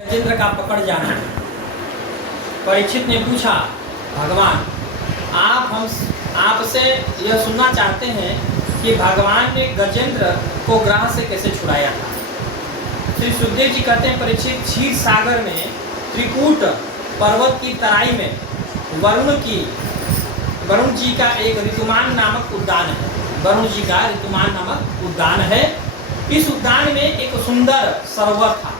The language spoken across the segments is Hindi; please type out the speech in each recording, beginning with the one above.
गजेंद्र का पकड़ जाना। परीक्षित ने पूछा, भगवान आपसे यह सुनना चाहते हैं कि भगवान ने गजेंद्र को ग्रह से कैसे छुड़ाया था। श्री सुखदेव जी कहते हैं, परीक्षित, क्षीर सागर में त्रिकूट पर्वत की तराई में वरुण जी का एक ऋतुमान नामक उद्यान है। वरुण जी का ऋतुमान नामक उद्यान है। इस उद्यान में एक सुंदर सरोवर था।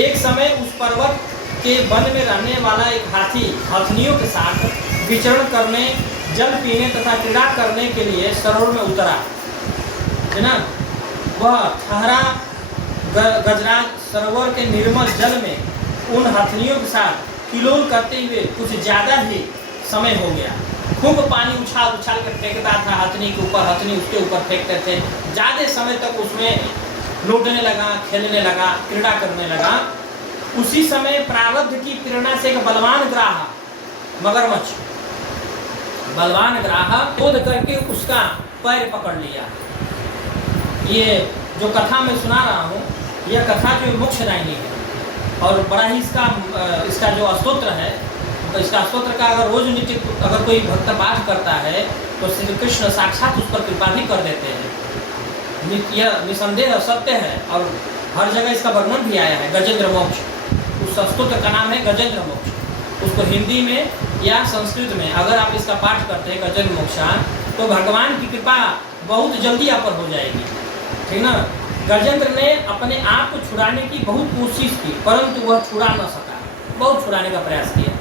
एक समय उस पर्वत के वन में रहने वाला एक हाथी हथनियों के साथ विचरण करने, जल पीने तथा क्रीड़ा करने के लिए सरोवर में उतरा, है ना। वह ठहरा गजराज सरोवर के निर्मल जल में उन हथनियों के साथ किलोल करते हुए कुछ ज़्यादा ही समय हो गया। खूब पानी उछाल उछाल कर फेंकता था हथनी के ऊपर, हथनी उसके ऊपर फेंकते थे। ज़्यादा समय तक उसमें लौटने लगा, खेलने लगा, क्रीड़ा करने लगा। उसी समय प्रारब्ध की प्रेरणा से एक बलवान ग्राह मगरमच्छ क्रोध करके उसका पैर पकड़ लिया। ये जो कथा मैं सुना रहा हूँ, यह कथा जो मोक्षदायिनी है और बड़ा ही इसका जो स्तोत्र है, तो इसका स्तोत्र का अगर रोज नित्य अगर कोई भक्त पाठ करता है तो श्री कृष्ण साक्षात उस पर कृपा भी कर देते हैं। यह निसंदेह सत्य है और हर जगह इसका वर्णन भी आया है। गजेंद्र मोक्ष, उस स्तोत्र का नाम है गजेंद्र मोक्ष। उसको हिंदी में या संस्कृत में अगर आप इसका पाठ करते हैं गजेंद्र मोक्षा, तो भगवान की कृपा बहुत जल्दी आप पर हो जाएगी, ठीक ना। गजेंद्र ने अपने आप को छुड़ाने की बहुत कोशिश की, परंतु वह छुड़ा न सका। बहुत छुड़ाने का प्रयास किया।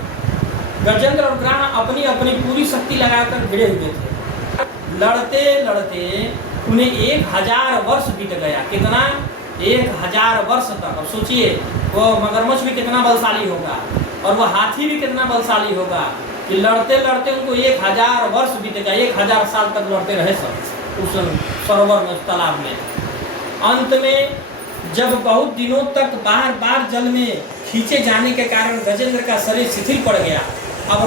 गजेंद्र और ग्रह अपनी अपनी पूरी शक्ति लगाकर भिड़े हुए थे। लड़ते लड़ते उन्हें 1000 वर्ष बीत गया। कितना? 1000 वर्ष तक। अब सोचिए, वह मगरमच्छ भी कितना बलशाली होगा और वह हाथी भी कितना बलशाली होगा कि लड़ते लड़ते उनको 1000 वर्ष बीत गया। 1000 साल तक लड़ते रहे सब उस सरोवर में, उस तालाब में। अंत में जब बहुत दिनों तक बार बार जल में खींचे जाने के कारण गजेंद्र का शरीर शिथिल पड़ गया। अब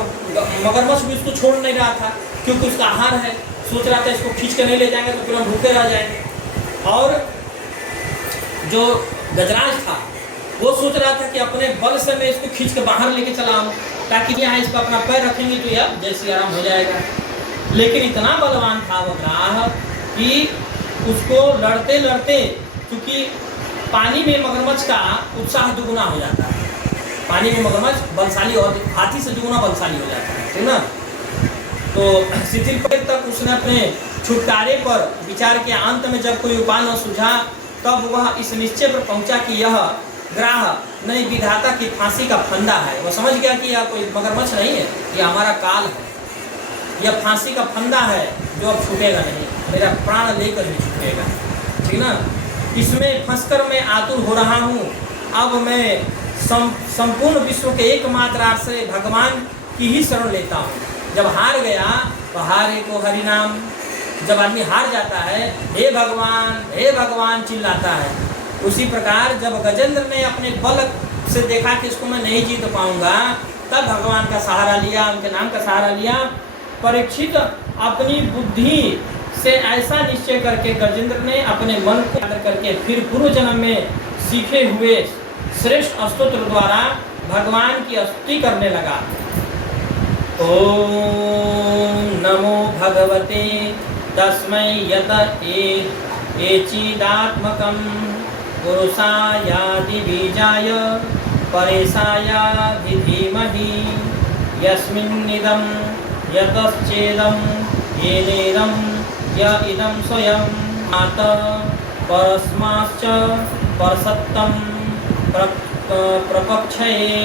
मगरमच्छ भी उसको छोड़ नहीं रहा था, क्योंकि उसका आहार है। सोच रहा था इसको खींच के नहीं ले जाएंगे तो फिर हम भूखे रह जाएंगे। और जो गजराज था वो सोच रहा था कि अपने बल से मैं इसको खींच के बाहर लेके चला आऊँ, ताकि यहाँ इस पर अपना पैर रखेंगे तो यह जैसे आराम हो जाएगा। लेकिन इतना बलवान था वो ग्राह कि उसको लड़ते लड़ते, क्योंकि पानी में मगरमच्छ का उत्साह दुगुना हो जाता है। पानी में मगरमच्छ बलशाली और हाथी से दुगुना बलशाली हो जाता है, ठीक ना। तो शिथिल पैर तक उसने अपने छुटकारे पर विचार किया। अंत में जब कोई उपाय न सूझा, तब वह इस निश्चय पर पहुंचा कि यह ग्राह नई विधाता की फांसी का फंदा है। वह समझ गया कि यह कोई मगरमच्छ नहीं है, यह हमारा काल है। यह फांसी का फंदा है जो अब छूटेगा नहीं, मेरा प्राण लेकर ही छूटेगा, ठीक ना। इसमें फंसकर मैं आतुर हो रहा हूँ। अब मैं संपूर्ण विश्व के एकमात्र आश्रय भगवान की ही शरण लेता हूँ। जब हार गया तो हारे को हरि नाम। जब आदमी हार जाता है, हे भगवान चिल्लाता है। उसी प्रकार जब गजेंद्र ने अपने बल से देखा कि इसको मैं नहीं जीत पाऊंगा, तब भगवान का सहारा लिया, उनके नाम का सहारा लिया। परीक्षित अपनी बुद्धि से ऐसा निश्चय करके गजेंद्र ने अपने मन को याद करके फिर पूर्व जन्म में सीखे हुए श्रेष्ठ स्तोत्र द्वारा भगवान की स्तुति करने लगा। ओम नमो भगवते तस्मै यत एचिदात्मकं पुरुषायादि बीजाय परेशायाधि धीमहि यस्मिन्निदं यतश्चेदं येनेदं य इदं स्वयं मात परस्माश्च परसत्तं प्रपक्षये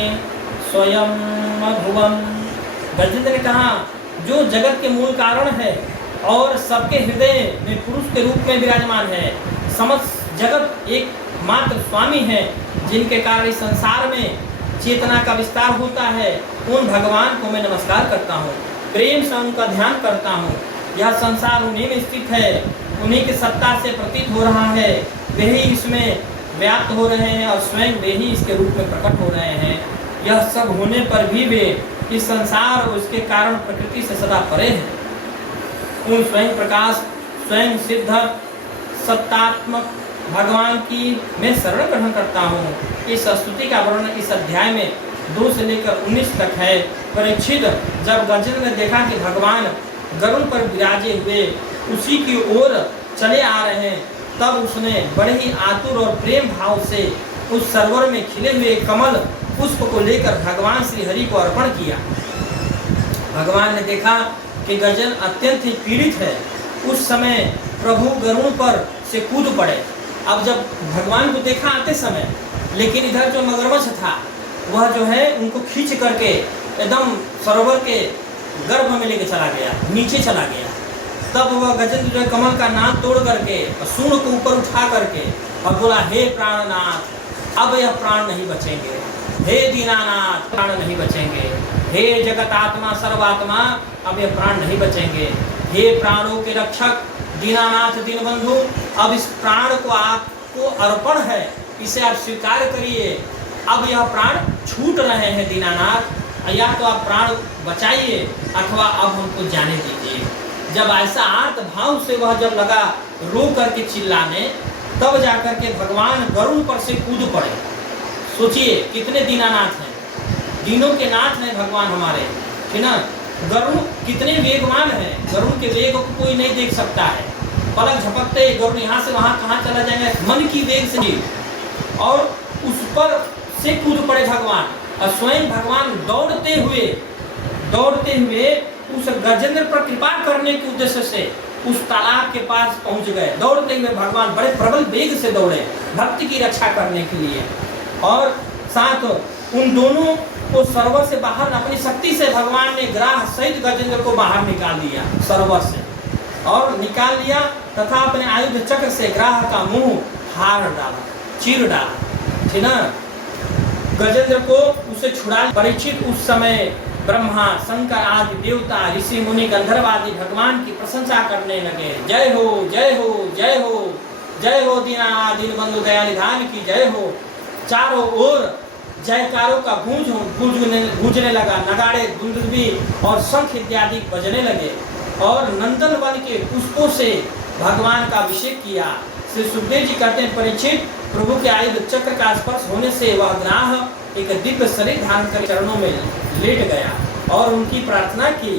स्वयं मधुवम। गजेंद्र ने कहा, जो जगत के मूल कारण है और सबके हृदय में पुरुष के रूप में विराजमान है, समस्त जगत एक मात्र स्वामी है, जिनके कारण इस संसार में चेतना का विस्तार होता है, उन भगवान को मैं नमस्कार करता हूँ, प्रेम से उनका ध्यान करता हूँ। यह संसार उन्हीं में स्थित है, उन्हीं की सत्ता से प्रतीत हो रहा है, वे ही इसमें व्याप्त हो रहे हैं और स्वयं वे ही इसके रूप में प्रकट हो रहे हैं। यह सब होने पर भी वे इस संसार और इसके कारण प्रकृति से सदा परे हैं। उन स्वयं प्रकाश, स्वयं सिद्ध, सत्तात्मक भगवान की मैं शरण ग्रहण करता हूँ। इस स्तुति का वर्णन इस अध्याय में 2 से लेकर 19 तक है। परीक्षित जब गजेंद्र ने देखा कि भगवान गरुड़ पर विराजे हुए उसी की ओर चले आ रहे हैं, तब उसने बड़े ही आतुर और प्रेम भाव से उस सरोवर में खिले हुए कमल पुष्प को लेकर भगवान श्री हरि को अर्पण किया। भगवान ने देखा कि गजेंद्र अत्यंत ही पीड़ित है। उस समय प्रभु गरुड़ पर से कूद पड़े। अब जब भगवान को देखा आते समय, लेकिन इधर जो मगरमच्छ था वह जो है उनको खींच करके एकदम सरोवर के गर्भ में लेके चला गया, नीचे चला गया। तब वह गजेंद्र जो है कमल का नाद तोड़ करके सूंड को ऊपर उठा करके और बोला, हे प्राणनाथ, अब यह प्राण नहीं बचेंगे। हे दीनानाथ, प्राण नहीं बचेंगे। हे जगत आत्मा सर्वात्मा, अब यह प्राण नहीं बचेंगे। हे प्राणों के रक्षक दीनानाथ दीनबंधु, अब इस प्राण को आपको अर्पण है, इसे आप स्वीकार करिए। अब यह प्राण छूट रहे हैं दीनानाथ, या तो आप प्राण बचाइए अथवा अब हमको जाने दीजिए। जब ऐसा आर्त भाव से वह जब लगा रो करके चिल्लाने, तब जाकर के भगवान गरुड़ पर से कूद पड़े। सोचिए कितने दीनानाथ हैं, दीनों के नाथ हैं भगवान हमारे, है ना। गरुड़ कितने वेगवान हैं, गरुड़ के वेग को कोई नहीं देख सकता है। पलक झपकते गरुड़ यहाँ से वहाँ कहाँ चला जाएगा, मन की वेग से, और उस पर से कूद पड़े भगवान। और स्वयं भगवान दौड़ते हुए उस गजेंद्र पर कृपा करने के उद्देश्य से उस तालाब के पास पहुंच गए। दौड़ते हुए भगवान बड़े प्रबल वेग से दौड़े भक्ति की रक्षा करने के लिए, और साथ उन दोनों को सरोवर से बाहर अपनी शक्ति से भगवान ने ग्राह सहित गजेंद्र को बाहर निकाल दिया सरोवर से, और निकाल लिया तथा अपने आयुध चक्र से ग्राह का मुंह हार डाला, चीर डाला, ठीक ना। गजेंद्र को उसे छुड़ा। परीक्षित उस समय ब्रह्मा शंकर आदि देवता ऋषि मुनि गंधर्व आदि भगवान की प्रशंसा करने लगे। जय हो जय हो जय हो जय हो दीनानाथ दीनबंधु दयानिधान की जय हो। चारों ओर जयकारों का गूंजने लगा। नगाड़े दुंदुभी और शंख इत्यादि बजने लगे, और नंदन वन के पुष्पों से भगवान का अभिषेक किया। श्री सुखदेव जी कहते हैं, परीक्षित प्रभु के आयुध चक्र का स्पर्श होने से वह ग्राह एक दिव्य शरीर धारण कर चरणों में लेट गया और उनकी प्रार्थना की।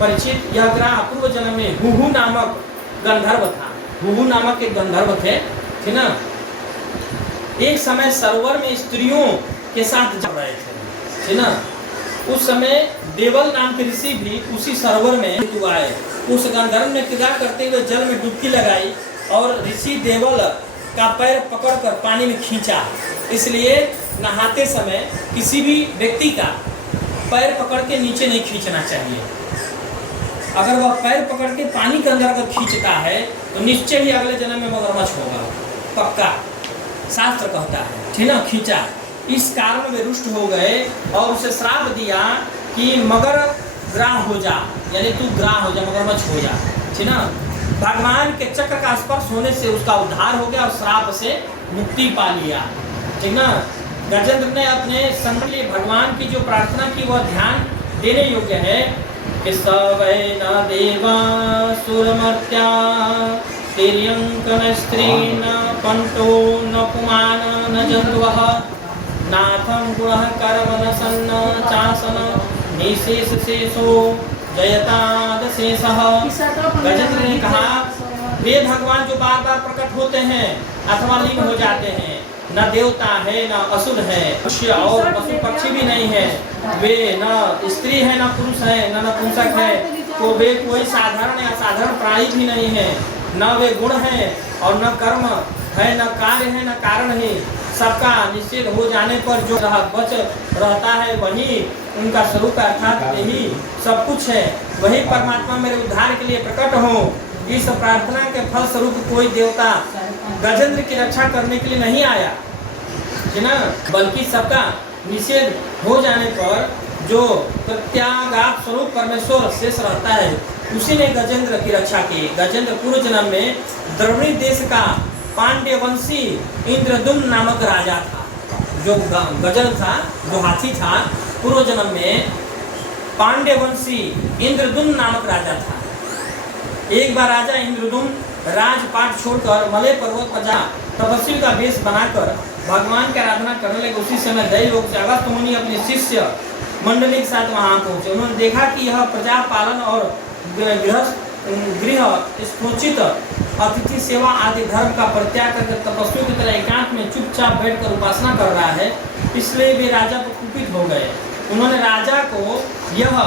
परीक्षित, यह ग्राह पूर्व जन्म में हुहु नामक गंधर्व था। हुहु नामक एक गंधर्व थे, ठीक ना। एक समय सरोवर में स्त्रियों के साथ जा रहे थे, ठीक ना। उस समय देवल नाम के ऋषि भी उसी सरोवर में आए। उस गंधर्व ने क्रीड़ा करते हुए जल में डुबकी लगाई और ऋषि देवल का पैर पकड़कर पानी में खींचा। इसलिए नहाते समय किसी भी व्यक्ति का पैर पकड़ के नीचे नहीं खींचना चाहिए। अगर वह पैर पकड़ के पानी के अंदर अगर खींचता है तो निश्चय ही अगले जन्म में मगरमच्छ होगा, पक्का, शास्त्र कहता है, ठीक ना। खींचा, इस कारण वे रुष्ट हो गए और उसे श्राप दिया कि मगर ग्राह हो जा, यानी तू ग्राह हो जा, मगरमच्छ हो जा, ठीक ना। भगवान के चक्र का स्पर्श होने से उसका उद्धार हो गया और श्राप से मुक्ति पा लिया, ठीक ना। गजेंद्र ने अपने संग लिए भगवान की जो प्रार्थना की वह ध्यान देने योग्य है कि सवै न देवा सुरमर्त्या तिर्यंकन स्त्री न पंतो न पुमान न जंतवः नाथं गुणः कर्म न सन्न चासन निशेष शेषो जयतादशेषः। गजेंद्र ने कहा, वे भगवान जो बार बार प्रकट होते हैं अथवा लीन हो जाते हैं, न देवता है न असुर है, मनुष्य और पशु पक्षी भी नहीं है, वे न स्त्री है न पुरुष है न नपुंसक है, तो वे कोई साधारण या साधारण प्राणी भी नहीं है, न वे गुण है और न कर्म है, न कार्य है न कारण है। सबका निश्चित हो जाने पर जो बच रहता है वही उनका स्वरूप अर्थात यही सब कुछ है। वही परमात्मा मेरे उद्धार के लिए प्रकट हो। इस प्रार्थना के फल स्वरूप कोई देवता गजेंद्र की रक्षा करने के लिए नहीं आया, है ना, बल्कि सबका निषेध हो जाने पर जो प्रत्यागात स्वरूप परमेश्वर शेष रहता है उसी ने गजेंद्र की रक्षा की। गजेंद्र पूर्व जन्म में द्रविड़ देश का पांड्य वंशी इंद्रदुम्न नामक राजा था। जो गजल था, जो हाथी था, पूर्व जन्म में पांड्य वंशी इंद्रदुम्न नामक राजा था। एक बार राजा इंद्रदुम्न राजपाट छोड़कर मलय पर्वत पर जा तपस्वी का वेश बनाकर भगवान की आराधना करने लगे। उसी समय दैव लोक से अगस्त्य मुनि अपने शिष्य मंडली के साथ वहाँ पहुँचे। उन्होंने देखा कि यह प्रजा पालन और गृह स्थोचित अतिथि सेवा आदि धर्म का परित्याग करके तपस्वी की तरह एकांत में चुपचाप बैठकर उपासना कर रहा है, इसलिए वे राजा पर कुपित हो गए। उन्होंने राजा को यह